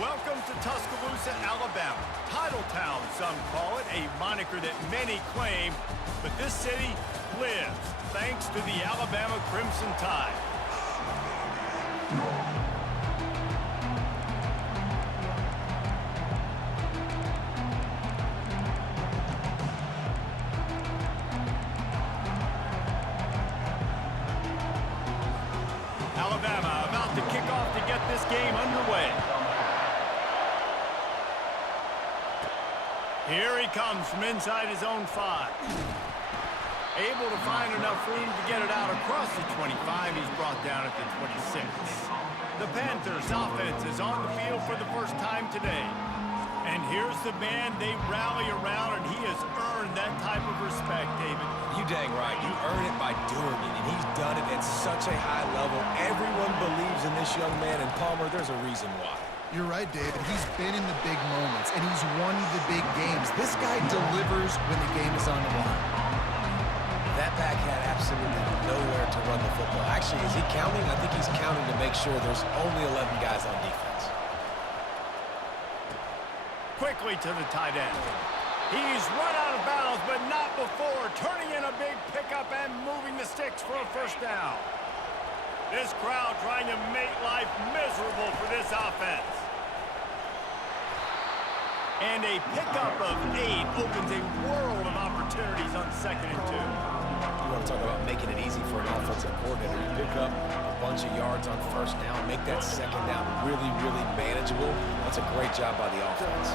Welcome to Tuscaloosa, Alabama. Title Town, some call it, a moniker that many claim, but this city lives thanks to the Alabama Crimson Tide. Alabama about to kick off to get this game underway. Here he comes from inside his own 5. Able to find enough room to get it out across the 25. He's brought down at the 26. The Panthers' offense is on the field for the first time today. And here's the man they rally around, and he has earned that type of respect, David. You dang right. You earn it by doing it, and he's done it at such a high level. Everyone believes in this young man, and Palmer, there's a reason why. You're right, David. He's been in the big moments, and he's won the big games. This guy delivers when the game is on the line. That back had absolutely nowhere to run the football. Actually, is he counting? I think he's counting to make sure there's only 11 guys on defense. Quickly to the tight end. He's run out of bounds, but not before turning in a big pickup and moving the sticks for a first down. This crowd trying to make life miserable for this offense. And a pickup of 8 opens a world of opportunities on 2nd and 2. You want to talk about making it easy for an offensive coordinator. You pick up a bunch of yards on first down, make that second down really, really manageable. That's a great job by the offense.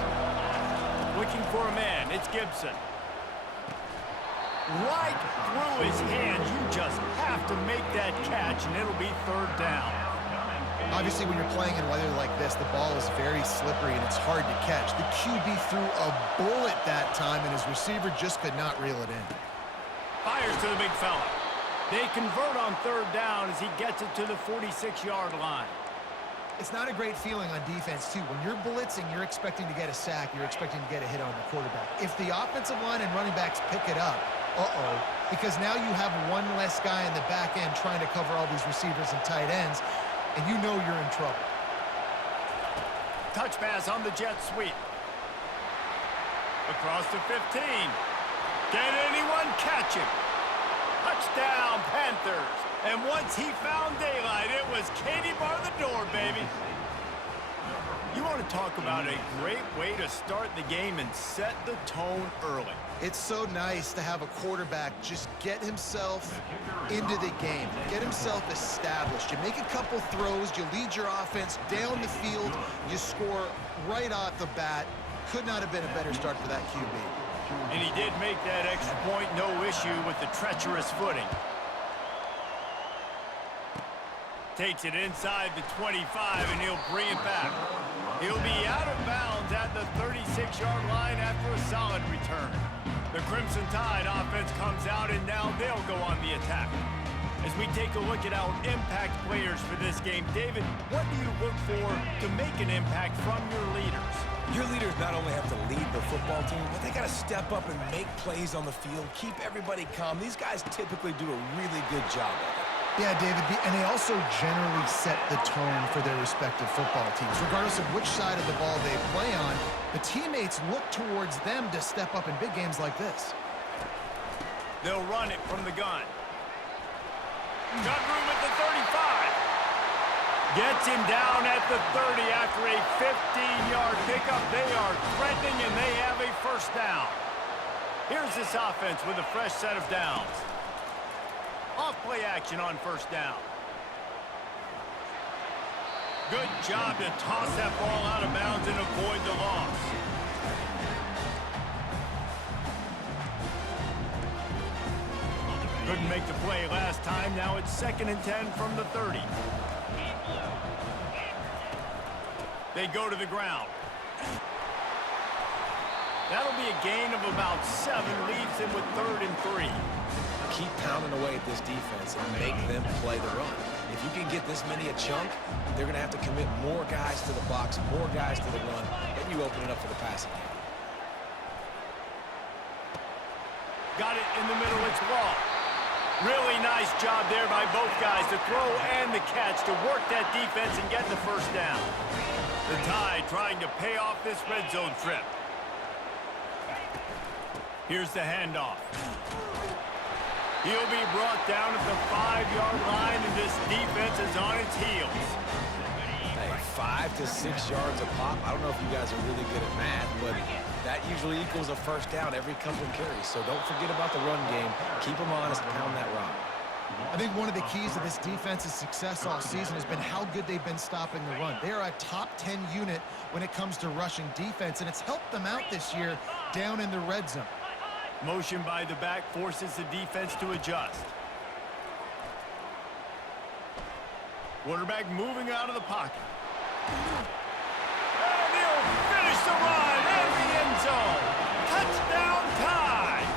Looking for a man, it's Gibson. Right through his hands, you just have to make that catch, and it'll be 3rd down. Obviously, when you're playing in weather like this, the ball is very slippery, and it's hard to catch. The QB threw a bullet that time, and his receiver just could not reel it in. Fires to the big fella. They convert on 3rd down as he gets it to the 46-yard line. It's not a great feeling on defense, too. When you're blitzing, you're expecting to get a sack. You're expecting to get a hit on the quarterback. If the offensive line and running backs pick it up, because now you have one less guy in the back end trying to cover all these receivers and tight ends, and you know you're in trouble. Touch pass on the jet sweep. Across to 15. Can anyone catch him? Touchdown, Panthers. And once he found daylight, it was Katie bar the door, baby. You want to talk about a great way to start the game and set the tone early. It's so nice to have a quarterback just get himself into the game, get himself established. You make a couple throws, you lead your offense down the field, you score right off the bat. Could not have been a better start for that QB. And he did make that extra point, no issue with the treacherous footing. Takes it inside the 25, and he'll bring it back. He'll be out of bounds at the 36-yard line after a solid return. The Crimson Tide offense comes out, and now they'll go on the attack. As we take a look at our impact players for this game, David, what do you look for to make an impact from your leaders? Your leaders not only have to lead the football team, but they got to step up and make plays on the field, keep everybody calm. These guys typically do a really good job of it. Yeah, David, and they also generally set the tone for their respective football teams. Regardless of which side of the ball they play on, the teammates look towards them to step up in big games like this. They'll run it from the gun. Got room at the 35. Gets him down at the 30 after a 15-yard pickup. They are threatening, and they have a first down. Here's this offense with a fresh set of downs. Off-play action on first down. Good job to toss that ball out of bounds and avoid the loss. Couldn't make the play last time. Now it's 2nd and 10 from the 30. They go to the ground. That'll be a gain of about 7, leaves him with 3rd and 3. Keep pounding away at this defense and make them play the run. If you can get this many a chunk, they're going to have to commit more guys to the box, more guys to the run, and you open it up for the passing game. Got it in the middle, it's Wall. Really nice job there by both guys to throw and the catch to work that defense and get the first down. The Tide trying to pay off this red zone trip. Here's the handoff. He'll be brought down at the 5-yard line, and this defense is on its heels. Hey, 5 to 6 yards a pop. I don't know if you guys are really good at math, but that usually equals a first down every couple of carries. So don't forget about the run game. Keep them honest, pound that rock. I think one of the keys to this defense's success all season has been how good they've been stopping the run. They are a top 10 unit when it comes to rushing defense, and it's helped them out this year down in the red zone. Motion by the back forces the defense to adjust. Quarterback moving out of the pocket. And he'll finish the run in the end zone. Touchdown Tide!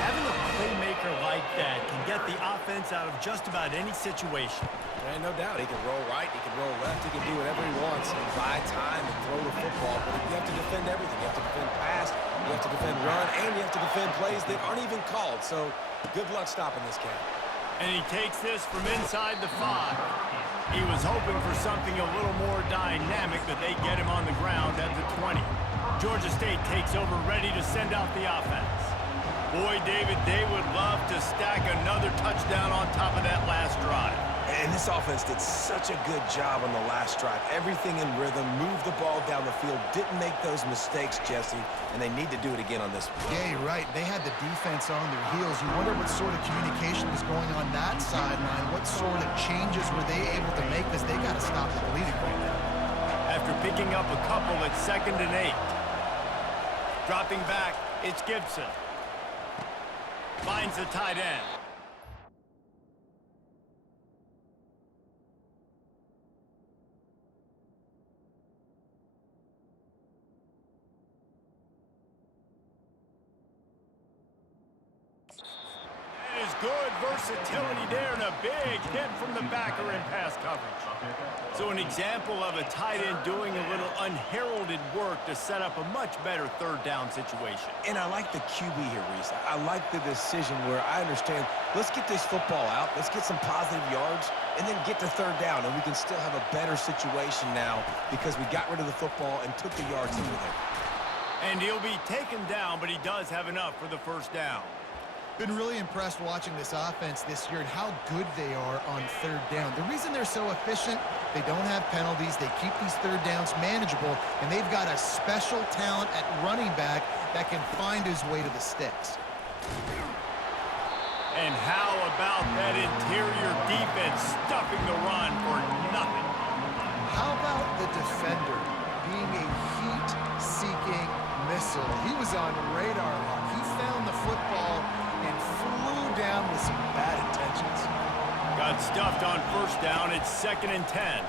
Having a playmaker like that can get the offense out of just about any situation. And no doubt, he can roll right, he can roll left, he can do whatever he wants and buy time and throw the football. But you have to defend everything. You have to defend pass, you have to defend run, and you have to defend plays that aren't even called. So good luck stopping this cat. And he takes this from inside the 5. He was hoping for something a little more dynamic, but they get him on the ground at the 20. Georgia State takes over, ready to send out the offense. Boy, David, they would love to stack another touchdown on top of that last drive. And this offense did such a good job on the last drive. Everything in rhythm, moved the ball down the field, didn't make those mistakes, Jesse, and they need to do it again on this one. Yeah, you're right. They had the defense on their heels. You wonder what sort of communication was going on that sideline. What sort of changes were they able to make, because they got to stop the bleeding right now. After picking up a couple at 2nd and 8. Dropping back, it's Gibson. Finds the tight end. That is good versatility there, and a big hit from the backer in pass coverage. So an example of a tight end doing a little unheralded work to set up a much better 3rd down situation. And I like the QB here, Reese. I like the decision where I understand, let's get this football out, let's get some positive yards, and then get to 3rd down, and we can still have a better situation now because we got rid of the football and took the yards into there. And he'll be taken down, but he does have enough for the 1st down. Been really impressed watching this offense this year and how good they are on 3rd down. The reason they're so efficient, they don't have penalties, they keep these 3rd downs manageable, and they've got a special talent at running back that can find his way to the sticks. And how about that interior defense stuffing the run for nothing? How about the defender being a heat-seeking missile? He was on radar lock. He found the football and flew down with some bad intentions. Got stuffed on 1st down. It's 2nd and 10.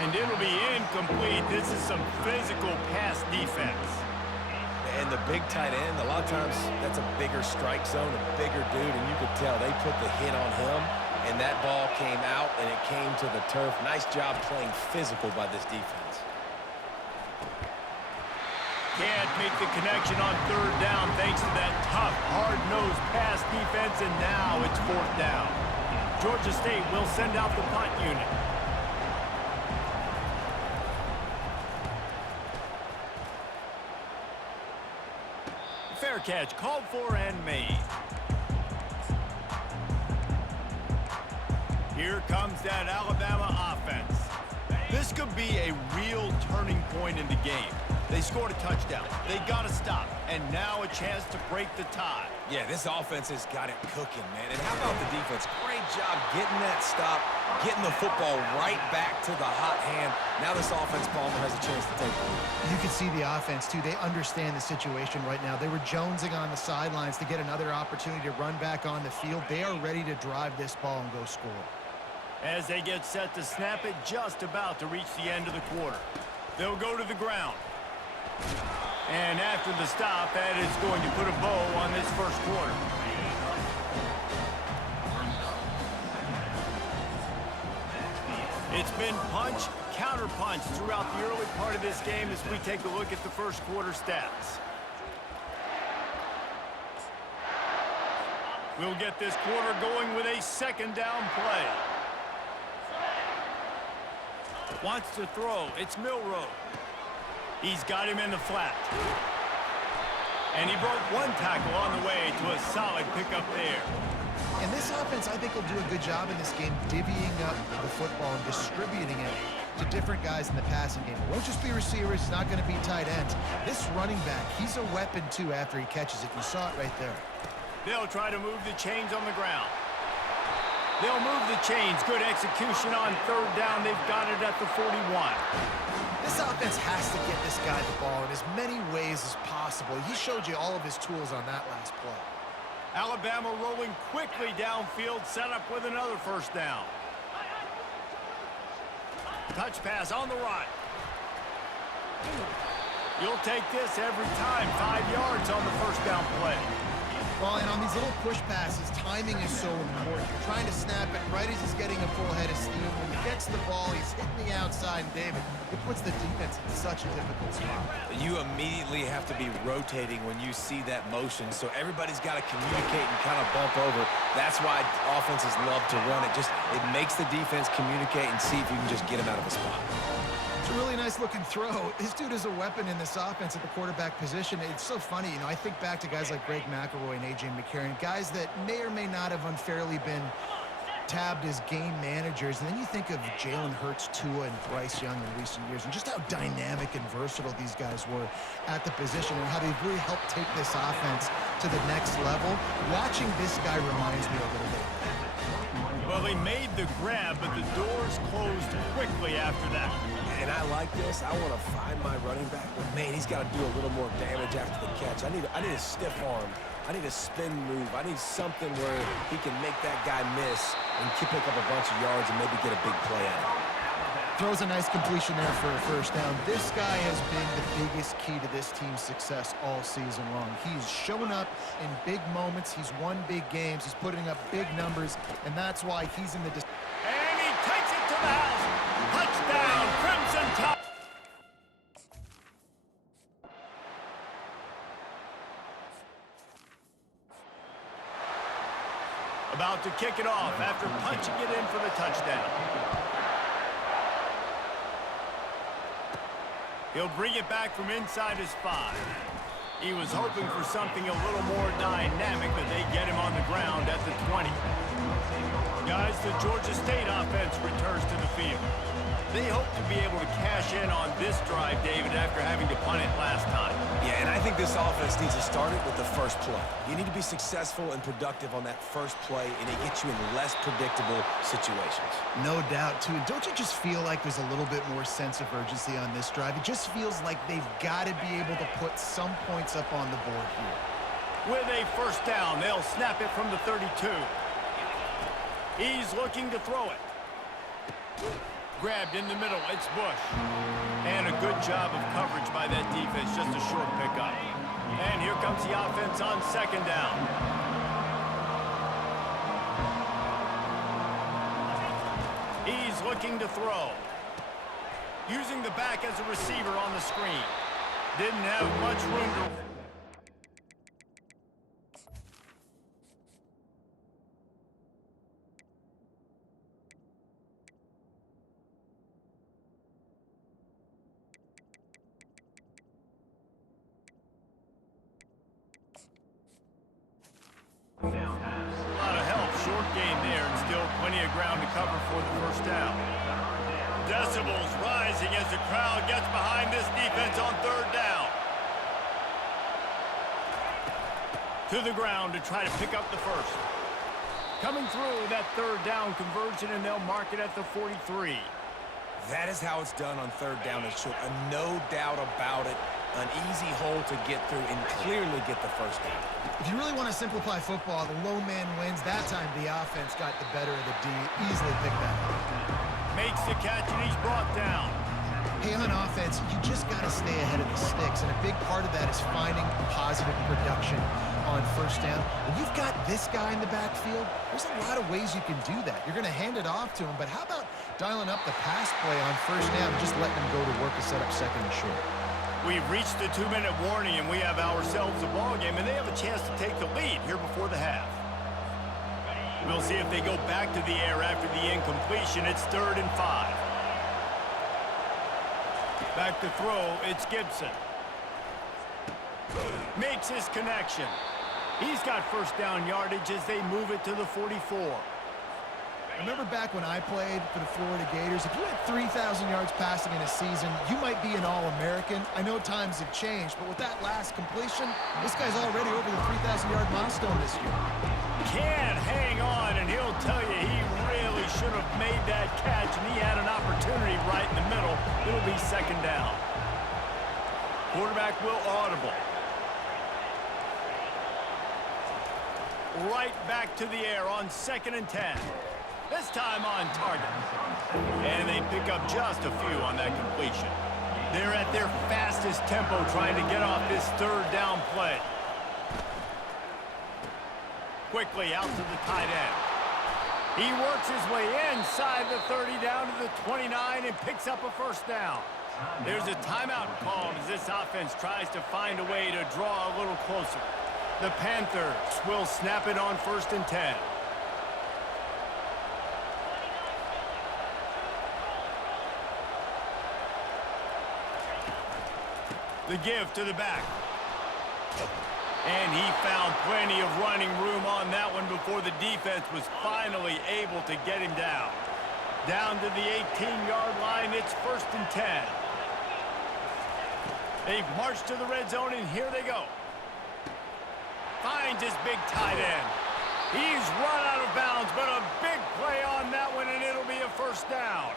And it'll be incomplete. This is some physical pass defense. And the big tight end, a lot of times that's a bigger strike zone, a bigger dude, and you could tell they put the hit on him, and that ball came out, and it came to the turf. Nice job playing physical by this defense. Can't make the connection on 3rd down thanks to that tough, hard-nosed pass defense, and now it's 4th down. Georgia State will send out the punt unit. Fair catch called for and made. Here comes that Alabama offense. This could be a real turning point in the game. They scored a touchdown. They got to stop. And now a chance to break the tie. Yeah, this offense has got it cooking, man. And how about the defense? Great job getting that stop, getting the football right back to the hot hand. Now this offense, Palmer, has a chance to take the lead. You can see the offense, too. They understand the situation right now. They were jonesing on the sidelines to get another opportunity to run back on the field. They are ready to drive this ball and go score. As they get set to snap it, just about to reach the end of the quarter. They'll go to the ground. And after the stop, that is going to put a bow on this 1st quarter. It's been punch, counter-punch throughout the early part of this game as we take a look at the 1st quarter stats. We'll get this quarter going with a 2nd down play. Wants to throw. It's Milroe. He's got him in the flat. And he broke one tackle on the way to a solid pickup there. And this offense, I think, will do a good job in this game divvying up the football and distributing it to different guys in the passing game. It won't just be receivers. It's not going to be tight ends. This running back, he's a weapon, too, after he catches it. You saw it right there. They'll try to move the chains on the ground. They'll move the chains. Good execution on third down. They've got it at the 41. This offense has to get this guy the ball in as many ways as possible. He showed you all of his tools on that last play. Alabama rolling quickly downfield, set up with another first down. Touch pass on the right. You'll take this every time. 5 yards on the first down play. Well, and on these little push passes, timing is so important. You're trying to snap it right as he's getting a full head of steam. When he gets the ball, he's hitting the outside, and David, it puts the defense in such a difficult spot. You immediately have to be rotating when you see that motion, so everybody's got to communicate and kind of bump over. That's why offenses love to run it. It makes the defense communicate and see if you can just get him out of a spot. It's a really nice-looking throw. This dude is a weapon in this offense at the quarterback position. It's so funny, I think back to guys like Greg McElroy and A.J. McCarron, guys that may or may not have unfairly been tabbed as game managers. And then you think of Jalen Hurts, Tua, and Bryce Young in recent years, and just how dynamic and versatile these guys were at the position and how they've really helped take this offense to the next level. Watching this guy reminds me a little bit. Well, they made the grab, but the doors closed quickly after that. And I like this. I want to find my running back, but man, he's got to do a little more damage after the catch. I need a stiff arm. I need a spin move. I need something where he can make that guy miss and pick up a bunch of yards and maybe get a big play out of it. Throws a nice completion there for a first down. This guy has been the biggest key to this team's success all season long. He's shown up in big moments. He's won big games. He's putting up big numbers, and that's why he's in the... And he takes it to the house. Touchdown, Crimson Tide. About to kick it off after punching it in for the touchdown. He'll bring it back from inside his 5. He was hoping for something a little more dynamic, but they get him on the ground at the 20. Guys, the Georgia State offense returns to the field. They hope to be able to cash in on this drive, David, after having to punt it last time. Yeah, and I think this offense needs to start it with the first play. You need to be successful and productive on that first play, and it gets you in less predictable situations. No doubt, too. And don't you just feel like there's a little bit more sense of urgency on this drive? It just feels like they've got to be able to put some points up on the board here. With a first down, they'll snap it from the 32. He's looking to throw it. Grabbed in the middle, it's Bush. And a good job of coverage by that defense, just a short pickup. And here comes the offense on second down. He's looking to throw. Using the back as a receiver on the screen. Didn't have much room to... A lot of help, short gain there, and still plenty of ground to cover for the first down. Decibels rising as the crowd gets behind this defense on third down. To the ground to try to pick up the first. Coming through that third down conversion, and they'll mark it at the 43. That is how it's done on third down. It's short. No doubt about it. An easy hole to get through and clearly get the first down. If you really want to simplify football, the low man wins. That time the offense got the better of the D. Easily picked that up. Makes the catch, and he's brought down. Hey, on offense, you just got to stay ahead of the sticks, and a big part of that is finding positive production on first down. When you've got this guy in the backfield, there's a lot of ways you can do that. You're going to hand it off to him, but how about dialing up the pass play on first down and just letting him go to work to set up second and short? We've reached the 2-minute warning, and we have ourselves a ball game, and they have a chance to take the lead here before the half. We'll see if they go back to the air after the incompletion. It's 3rd and 5. Back to throw, it's Gibson. Makes his connection. He's got first down yardage as they move it to the 44. Remember back when I played for the Florida Gators, if you had 3,000 yards passing in a season, you might be an All-American. I know times have changed, but with that last completion, this guy's already over the 3,000-yard milestone this year. Can't hang on, and he'll tell you he really should have made that catch, and he had an opportunity right in the middle. It'll be second down. Quarterback will audible. Right back to the air on 2nd and 10. This time on target. And they pick up just a few on that completion. They're at their fastest tempo trying to get off this third down play. Quickly out to the tight end. He works his way inside the 30 down to the 29 and picks up a first down. There's a timeout called as this offense tries to find a way to draw a little closer. The Panthers will snap it on 1st and 10. The give to the back. And he found plenty of running room on that one before the defense was finally able to get him down. Down to the 18-yard line, it's 1st and 10. They've marched to the red zone, and here they go. Finds his big tight end. He's run out of bounds, but a big play on that one, and it'll be a first down.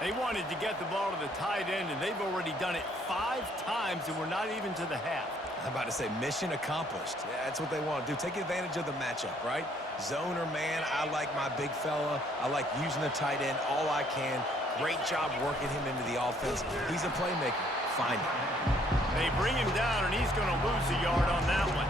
They wanted to get the ball to the tight end, and they've already done it 5 times, and we're not even to the half. I'm about to say mission accomplished. Yeah, that's what they want to do. Take advantage of the matchup, right? Zone or man, I like my big fella. I like using the tight end all I can. Great job working him into the offense. He's a playmaker. Find him. They bring him down, and he's going to lose a yard on that one.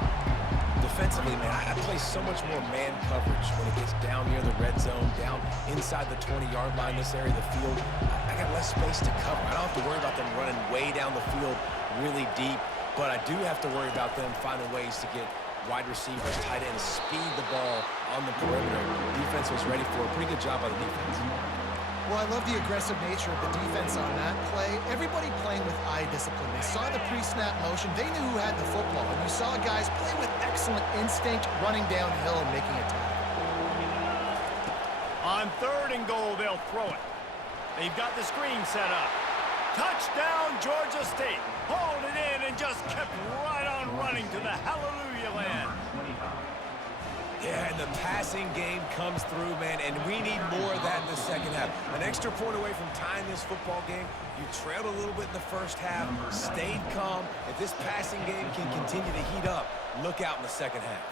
Defensively, man, I play so much more man coverage when it gets down near the red zone, down inside the 20-yard line, this area of the field. I got less space to cover. I don't have to worry about them running way down the field really deep, but I do have to worry about them finding ways to get wide receivers, tight ends, speed the ball on the perimeter. Defense was ready for a pretty good job by the defense. Well, I love the aggressive nature of the defense on that play. Everybody playing with eye discipline. They saw the pre-snap motion. They knew who had the football. And you saw guys play with excellent instinct, running downhill and making a tackle. On 3rd and goal, they'll throw it. They've got the screen set up. Touchdown, Georgia State. Hauled it in and just kept right on running to the hallelujah land. Yeah, and the passing game comes through, man, and we need more of that in the second half. An extra point away from tying this football game. You trailed a little bit in the first half, stayed calm. If this passing game can continue to heat up, look out in the second half.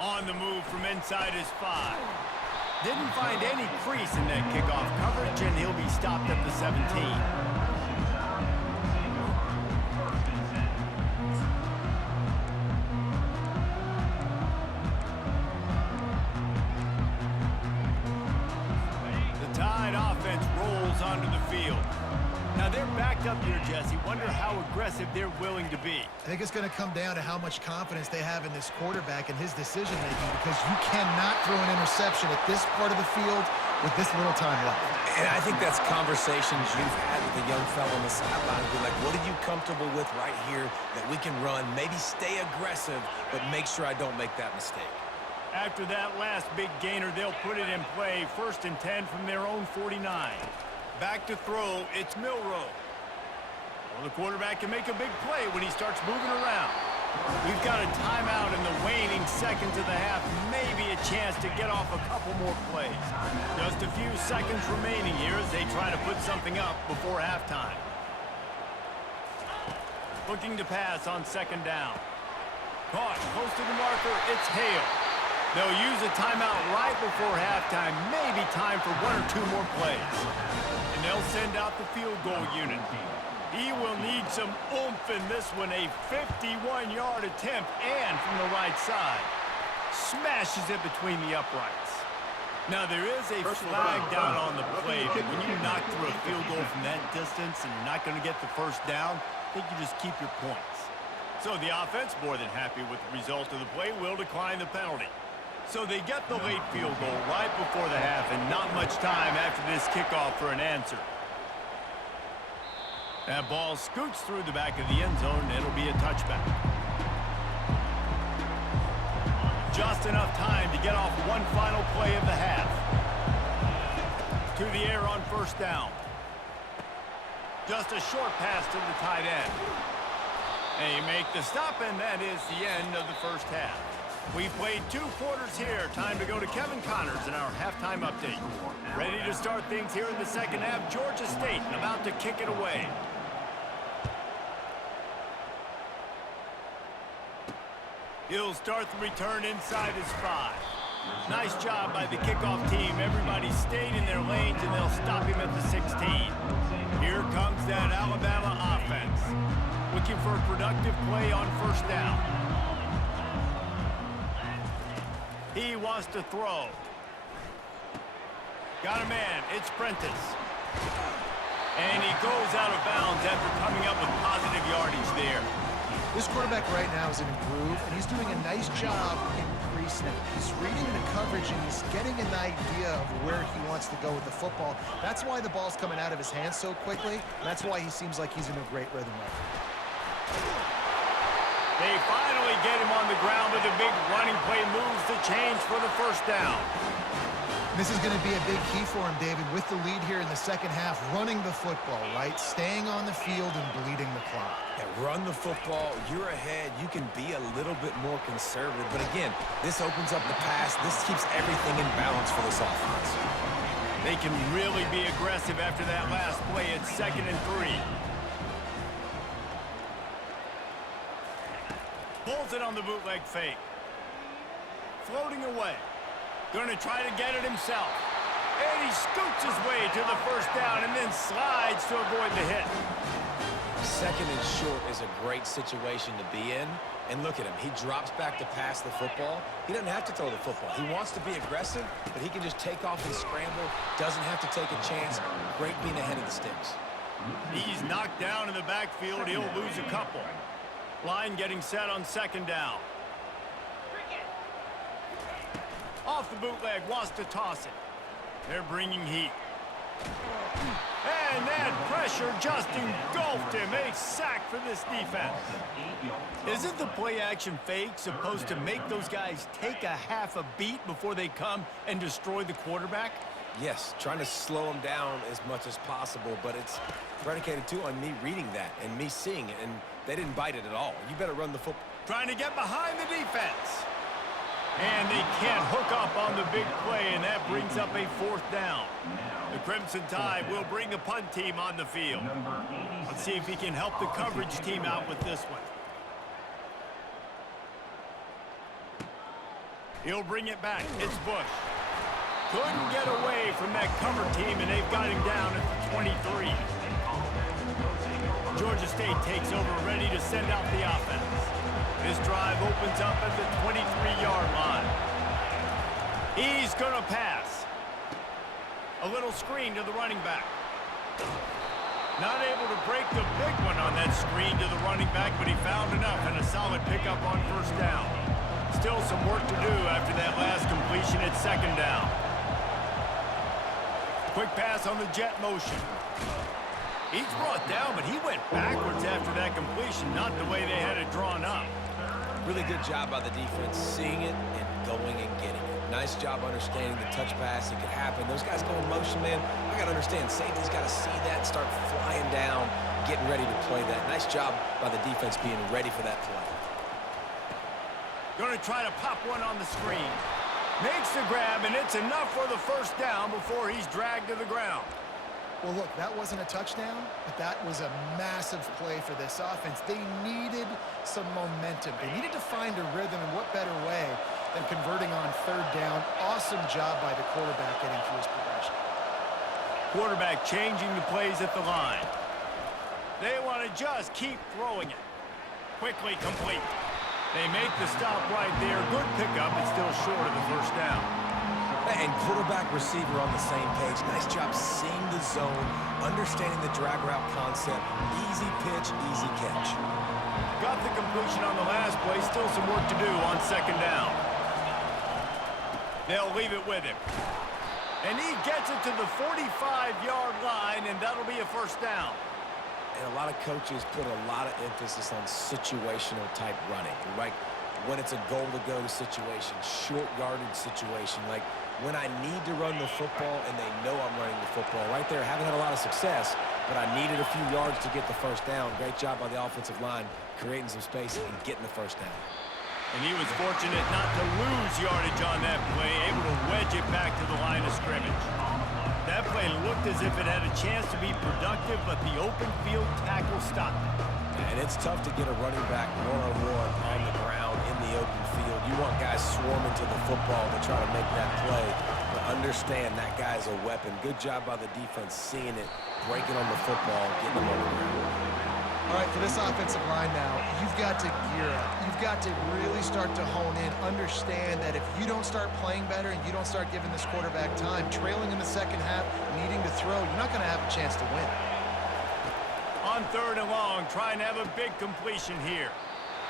On the move from inside his 5. Didn't find any crease in that kickoff coverage, and he'll be stopped at the 17. Onto the field. Now they're backed up here, Jesse. Wonder how aggressive they're willing to be. I think it's going to come down to how much confidence they have in this quarterback and his decision-making, because you cannot throw an interception at this part of the field with this little time left. And I think that's conversations you've had with the young fellow on the sideline. Be like, what are you comfortable with right here that we can run? Maybe stay aggressive, but make sure I don't make that mistake. After that last big gainer, they'll put it in play. 1st and 10 from their own 49. Back to throw, it's Milroe. Well, the quarterback can make a big play when he starts moving around. We've got a timeout in the waning seconds of the half. Maybe a chance to get off a couple more plays. Just a few seconds remaining here as they try to put something up before halftime. Looking to pass on 2nd down. Caught close to the marker, it's Hale. They'll use a timeout right before halftime. Maybe time for 1 or 2 more plays. And they'll send out the field goal unit. He will need some oomph in this one. A 51-yard attempt, and from the right side. Smashes it between the uprights. Now, there is a flag down on the play, but when you knock through a field goal from that distance and you're not going to get the first down, I think you just keep your points. So the offense, more than happy with the result of the play, will decline the penalty. So they get the late field goal right before the half, and not much time after this kickoff for an answer. That ball scoots through the back of the end zone, and it'll be a touchback. Just enough time to get off one final play of the half. To the air on first down. Just a short pass to the tight end. They make the stop, and that is the end of the first half. We've played 2 quarters here. Time to go to Kevin Connors in our halftime update. Ready to start things here in the second half. Georgia State about to kick it away. He'll start the return inside his 5. Nice job by the kickoff team. Everybody stayed in their lanes, and they'll stop him at the 16. Here comes that Alabama offense. Looking for a productive play on first down. He wants to throw. Got a man. It's Prentice. And he goes out of bounds after coming up with positive yardage there. This quarterback right now is in a groove, and he's doing a nice job in pre-snap. He's reading the coverage, and he's getting an idea of where he wants to go with the football. That's why the ball's coming out of his hands so quickly. That's why he seems like he's in a great rhythm right now. They finally get him on the ground with a big running play, moves the chains for the first down. This is going to be a big key for him, David, with the lead here in the second half, running the football, right? Staying on the field and bleeding the clock. Yeah, run the football. You're ahead. You can be a little bit more conservative. But again, this opens up the pass. This keeps everything in balance for this offense. They can really be aggressive after that last play. It's 2nd and 3. Pulls it on the bootleg fake. Floating away. Going to try to get it himself. And he scoots his way to the first down and then slides to avoid the hit. 2nd and short is a great situation to be in. And look at him. He drops back to pass the football. He doesn't have to throw the football. He wants to be aggressive, but he can just take off and scramble. Doesn't have to take a chance. Great being ahead of the sticks. He's knocked down in the backfield. He'll lose a couple. Line getting set on 2nd down. Off the bootleg, wants to toss it. They're bringing heat. And that pressure just engulfed him. A sack for this defense. Isn't the play-action fake supposed to make those guys take a half a beat before they come and destroy the quarterback? Yes, trying to slow him down as much as possible, but it's predicated, too, on me reading that and me seeing it, and they didn't bite it at all. You better run the football. Trying to get behind the defense. And they can't hook up on the big play, and that brings up a 4th down. The Crimson Tide will bring the punt team on the field. Let's see if he can help the coverage team out with this one. He'll bring it back. It's Bush. Couldn't get away from that cover team, and they've got him down at the 23. Georgia State takes over, ready to send out the offense. This drive opens up at the 23-yard line. He's going to pass. A little screen to the running back. Not able to break the big one on that screen to the running back, but he found enough and a solid pickup on first down. Still some work to do after that last completion at 2nd down. Quick pass on the jet motion. He's brought down, but he went backwards after that completion, not the way they had it drawn up. Really good job by the defense, seeing it and going and getting it. Nice job understanding the touch pass. It could happen. Those guys go in motion, man. I got to understand, safety's got to see that, start flying down, getting ready to play that. Nice job by the defense being ready for that play. Going to try to pop one on the screen. Makes the grab, and it's enough for the first down before he's dragged to the ground. Well, look, that wasn't a touchdown, but that was a massive play for this offense. They needed some momentum. They needed to find a rhythm, and what better way than converting on 3rd down. Awesome job by the quarterback getting through his progression. Quarterback changing the plays at the line. They want to just keep throwing it. Quickly complete. They make the stop right there. Good pickup. It's still short of the first down. And quarterback receiver on the same page. Nice job seeing the zone, understanding the drag route concept. Easy pitch, easy catch. Got the completion on the last play. Still some work to do on 2nd down. They'll leave it with him. And he gets it to the 45-yard line, and that'll be a first down. And a lot of coaches put a lot of emphasis on situational type running, right? When it's a goal-to-go situation, short yardage situation, like when I need to run the football and they know I'm running the football. Right there, haven't had a lot of success, but I needed a few yards to get the first down. Great job by the offensive line, creating some space and getting the first down. And he was fortunate not to lose yardage on that play, able to wedge it back to the line of scrimmage. That play looked as if it had a chance to be productive, but the open field tackle stopped it. And it's tough to get a running back one-on-one on the ground in the open field. You want guys swarming to the football to try to make that play. But understand that guy's a weapon. Good job by the defense seeing it, breaking on the football, getting him on the ground. All right, for this offensive line now, you've got to gear up. You've got to really start to hone in. Understand that if you don't start playing better and you don't start giving this quarterback time, trailing in the second half, needing to throw, you're not going to have a chance to win. On 3rd and long, trying to have a big completion here.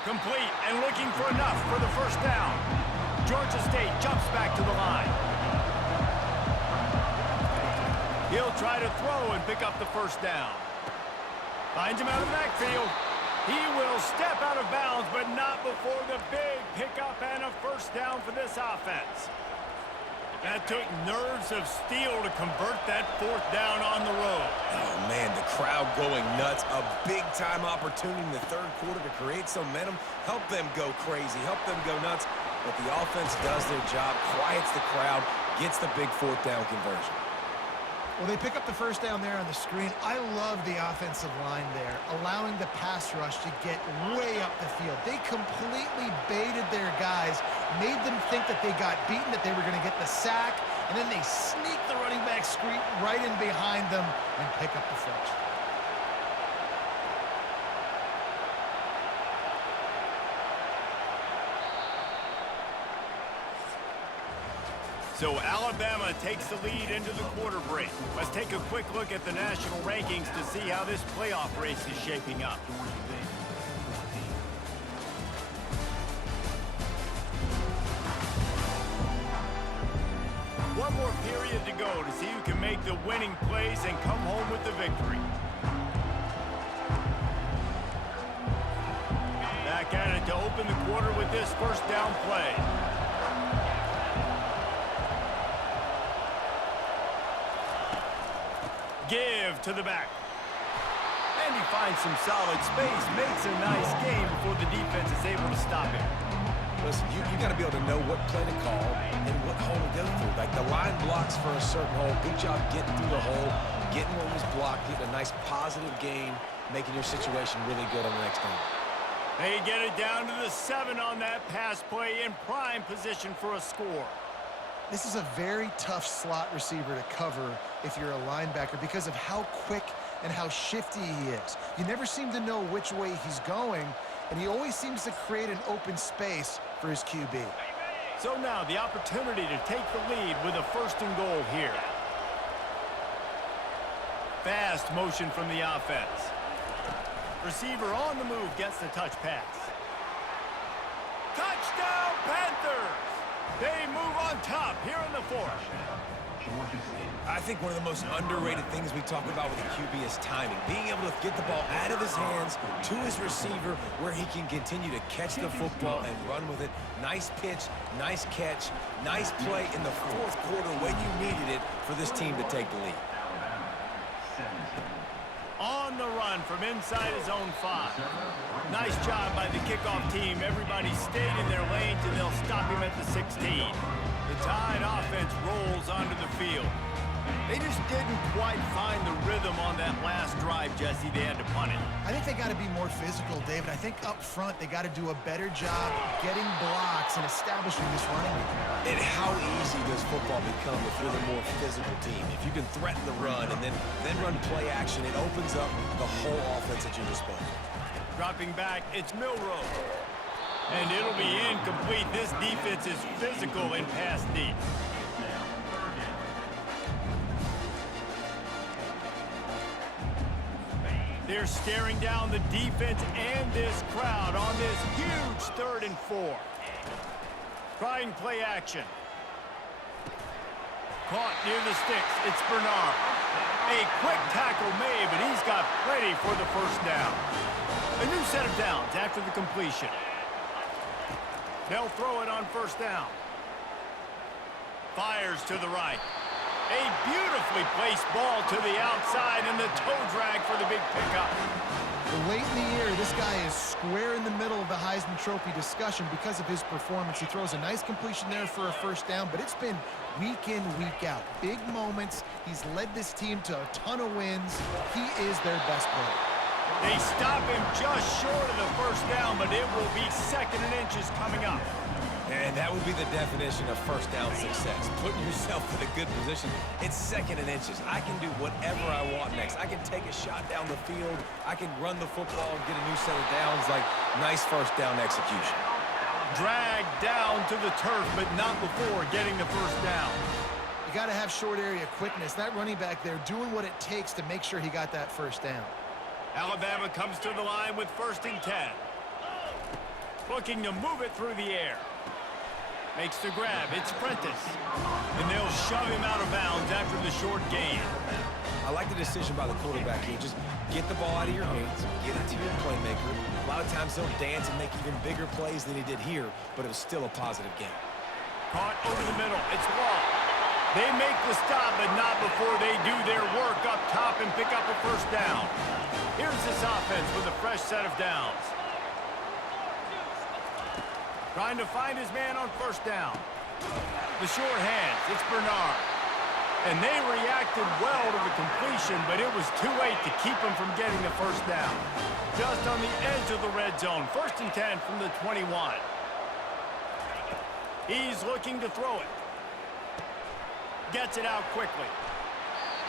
Complete and looking for enough for the first down. Georgia State jumps back to the line. He'll try to throw and pick up the first down. Finds him out of the backfield. He will step out of bounds, but not before the big pickup and a first down for this offense. That took nerves of steel to convert that 4th down on the road. Oh, man, the crowd going nuts. A big-time opportunity in the 3rd quarter to create some momentum. Help them go crazy. Help them go nuts. But the offense does their job, quiets the crowd, gets the big 4th down conversion. Well, they pick up the first down there on the screen. I love the offensive line there, allowing the pass rush to get way up the field. They completely baited their guys, made them think that they got beaten, that they were going to get the sack, and then they sneak the running back screen right in behind them and pick up the first. So Alabama takes the lead into the quarter break. Let's take a quick look at the national rankings to see how this playoff race is shaping up. One more period to go to see who can make the winning plays and come home with the victory. Back at it to open the quarter with this first down play. Give to the back. And he finds some solid space, makes a nice game before the defense is able to stop him. Listen, you got to be able to know what play to call and what hole to go through. Like the line blocks for a certain hole. Good job getting through the hole, getting what was blocked, getting a nice positive gain, making your situation really good on the next down. They get it down to the 7 on that pass play in prime position for a score. This is a very tough slot receiver to cover if you're a linebacker because of how quick and how shifty he is. You never seem to know which way he's going, and he always seems to create an open space for his QB. So now the opportunity to take the lead with a 1st and goal here. Fast motion from the offense. Receiver on the move gets the touch pass. Touchdown Panthers! They move on top here in the 4th. I think one of the most underrated things we talk about with a QB is timing. Being able to get the ball out of his hands to his receiver where he can continue to catch the football and run with it. Nice pitch, nice catch, nice play in the 4th quarter when you needed it for this team to take the lead. On the run from inside his own 5. Nice job by the kickoff team. Everybody stayed in their lanes, and they'll stop him at the 16. The Tide offense rolls onto the field. They just didn't quite find the rhythm on that last drive, Jesse. They had to punt it. I think they got to be more physical, David. I think up front they got to do a better job getting blocks and establishing this running game. And how easy does football become if you're the more physical team? If you can threaten the run and then run play action, it opens up the whole offense at your disposal. Dropping back, it's Milrow. And it'll be incomplete. This defense is physical in pass deep. They're staring down the defense and this crowd on this huge 3rd and 4. Trying play action. Caught near the sticks. It's Bernard. A quick tackle made, but he's got plenty for the first down. A new set of downs after the completion. They'll throw it on first down. Fires to the right. A beautifully placed ball to the outside and the toe drag for the big pickup. Late in the year, this guy is square in the middle of the Heisman Trophy discussion because of his performance. He throws a nice completion there for a first down, but it's been week in, week out. Big moments. He's led this team to a ton of wins. He is their best player. They stop him just short of the first down, but it will be 2nd and inches coming up. And that would be the definition of first down success. Putting yourself in a good position. It's 2nd and inches. I can do whatever I want next. I can take a shot down the field. I can run the football and get a new set of downs. Like, nice first down execution. Dragged down to the turf, but not before getting the first down. You got to have short area quickness. That running back there doing what it takes to make sure he got that first down. Alabama comes to the line with 1st and 10. Looking to move it through the air. Makes the grab. It's Prentice. And they'll shove him out of bounds after the short gain. I like the decision by the quarterback here. Just get the ball out of your hands, get it to your playmaker. A lot of times he'll dance and make even bigger plays than he did here, but it was still a positive game. Caught over the middle. It's Wall. They make the stop, but not before they do their work up top and pick up a first down. Here's this offense with a fresh set of downs. Trying to find his man on first down. The short hands. It's Bernard. And they reacted well to the completion, but it was too late to keep him from getting the first down. Just on the edge of the red zone. 1st and 10 from the 21. He's looking to throw it. Gets it out quickly.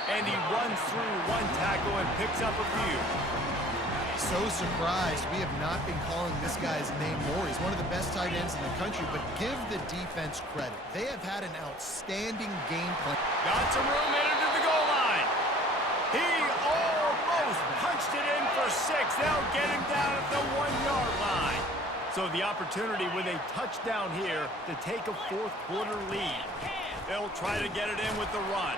And he runs through one tackle and picks up a few. So surprised we have not been calling this guy's name more. He's one of the best tight ends in the country, but give the defense credit. They have had an outstanding game plan. Got some room headed to the goal line. He almost punched it in for 6. They'll get him down at the 1-yard line. So the opportunity with a touchdown here to take a 4th quarter lead. They'll try to get it in with the run.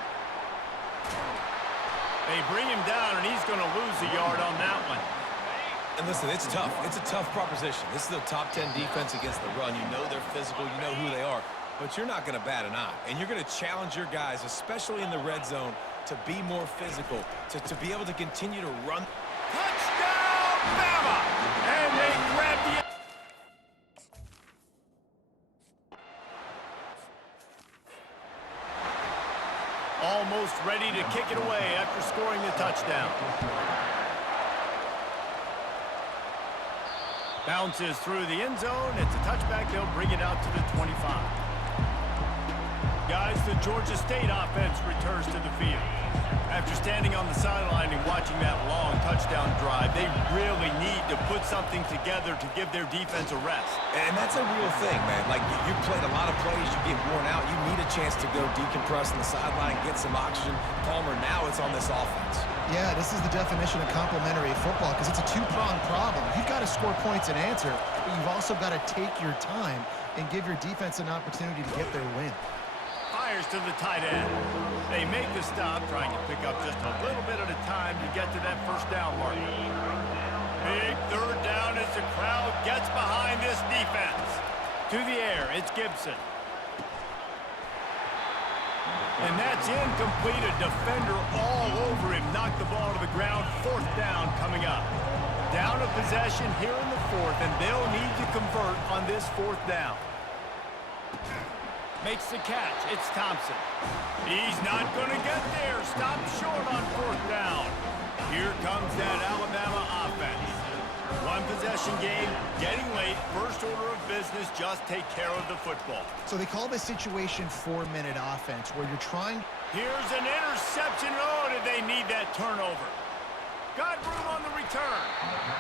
They bring him down, and he's going to lose a yard on that one. And listen, it's tough. It's a tough proposition. This is a top 10 defense against the run. You know they're physical. You know who they are. But you're not going to bat an eye. And you're going to challenge your guys, especially in the red zone, to be more physical, to be able to continue to run. Touchdown, Bama! And they grab the... Almost ready to kick it away after scoring the touchdown. Bounces through the end zone. It's a touchback. They'll bring it out to the 25. Guys, the Georgia State offense returns to the field. After standing on the sideline and watching that long touchdown drive, they really need to put something together to give their defense a rest. And that's a real thing, man. Like, you played a lot of plays, you get worn out. You need a chance to go decompress on the sideline, get some oxygen. Palmer, now it's on this offense. Yeah, this is the definition of complementary football because it's a two-pronged problem. You've got to score points and answer, but you've also got to take your time and give your defense an opportunity to get their win. Fires to the tight end. They make the stop, trying to pick up just a little bit at a time to get to that first down mark. Big 3rd down as the crowd gets behind this defense. To the air, it's Gibson. And that's incomplete. A defender all over him. Knocked the ball to the ground. 4th down coming up. Down a possession here in the 4th, and they'll need to convert on this 4th down. Makes the catch. It's Thompson. He's not going to get there. Stopped short on 4th down. Here comes that Alabama offense. One possession game, getting late. First order of business, just take care of the football. So they call this situation 4-minute offense, where you're trying... Here's an interception. Oh, did they need that turnover? Got room on the return.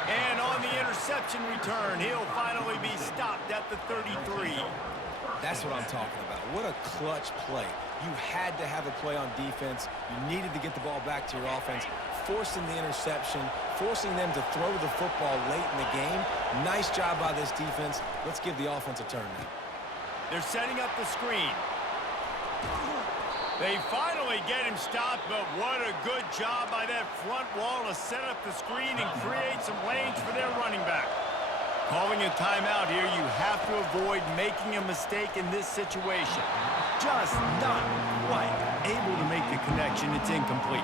And on the interception return, he'll finally be stopped at the 33. That's what I'm talking about. What a clutch play. You had to have a play on defense. You needed to get the ball back to your offense, forcing the interception, forcing them to throw the football late in the game. Nice job by this defense. Let's give the offense a turn now. They're setting up the screen. They finally get him stopped, but what a good job by that front wall to set up the screen and create some lanes for their running back. Calling a timeout here, you have to avoid making a mistake in this situation. Just not quite able to make the connection. It's incomplete.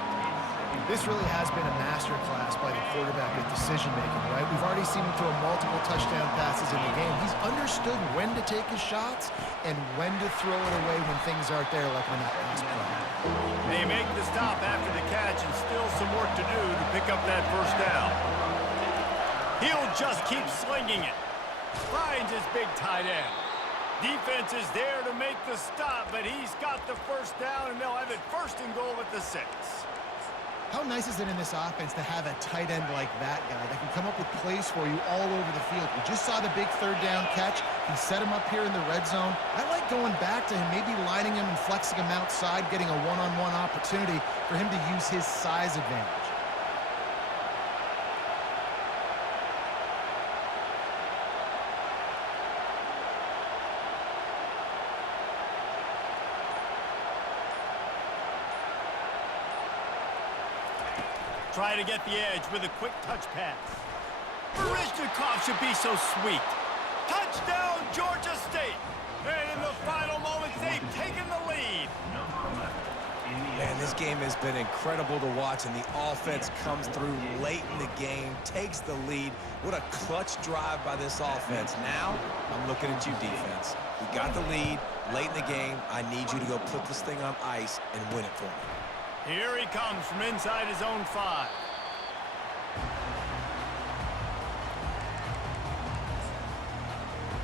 This really has been a masterclass by the quarterback with decision-making, right? We've already seen him throw multiple touchdown passes in the game. He's understood when to take his shots and when to throw it away when things aren't there, like on that pass play. They make the stop after the catch and still some work to do to pick up that first down. He'll just keep slinging it. Finds his big tight end. Defense is there to make the stop, but he's got the first down, and they'll have it first and goal at the 6. How nice is it in this offense to have a tight end like that guy that can come up with plays for you all over the field? We just saw the big third down catch. He set him up here in the red zone. I like going back to him, maybe lining him and flexing him outside, getting a one-on-one opportunity for him to use his size advantage. Try to get the edge with a quick touch pass. Barishnikov should be so sweet. Touchdown, Georgia State. And in the final moments, they've taken the lead. Man, this game has been incredible to watch, and the offense comes through late in the game, takes the lead. What a clutch drive by this offense. Now, I'm looking at you, defense. We got the lead late in the game. I need you to go put this thing on ice and win it for me. Here he comes from inside his own 5.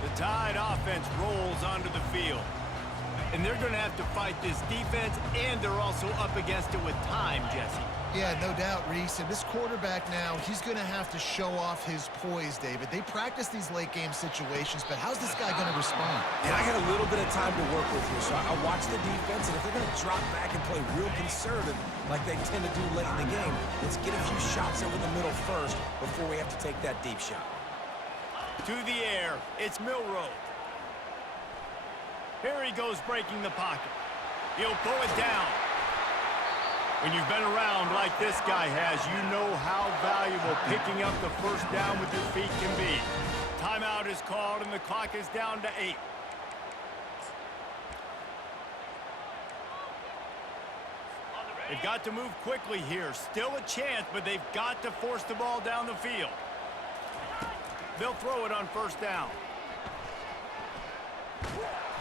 The Tide offense rolls onto the field. And they're going to have to fight this defense, and they're also up against it with time, Jesse. Yeah, no doubt, Reese. And this quarterback now, he's going to have to show off his poise, David. They practice these late-game situations, but how's this guy going to respond? And I got a little bit of time to work with here, so I watch the defense, and if they're going to drop back and play real conservative like they tend to do late in the game, let's get a few shots over the middle first before we have to take that deep shot. To the air, it's Milroe. Here he goes breaking the pocket. He'll pull it down. When you've been around like this guy has, you know how valuable picking up the first down with your feet can be. Timeout is called, and the clock is down to 8. They've got to move quickly here. Still a chance, but they've got to force the ball down the field. They'll throw it on first down.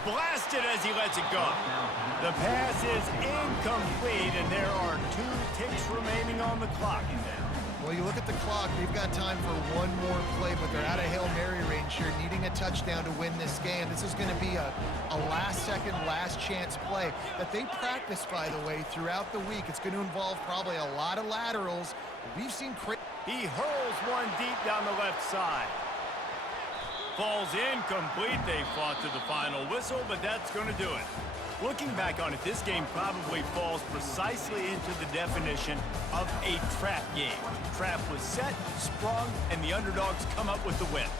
Blasted as he lets it go. The pass is incomplete, and there are 2 ticks remaining on the clock. Well, you look at the clock, they've got time for one more play, but they're out of Hail Mary range here, needing a touchdown to win this game. This is going to be a last-second, last-chance play that they practice, by the way, throughout the week. It's going to involve probably a lot of laterals. We've seen He hurls one deep down the left side. Falls incomplete. They fought to the final whistle, but that's going to do it. Looking back on it, this game probably falls precisely into the definition of a trap game. Trap was set, sprung, and the underdogs come up with the win.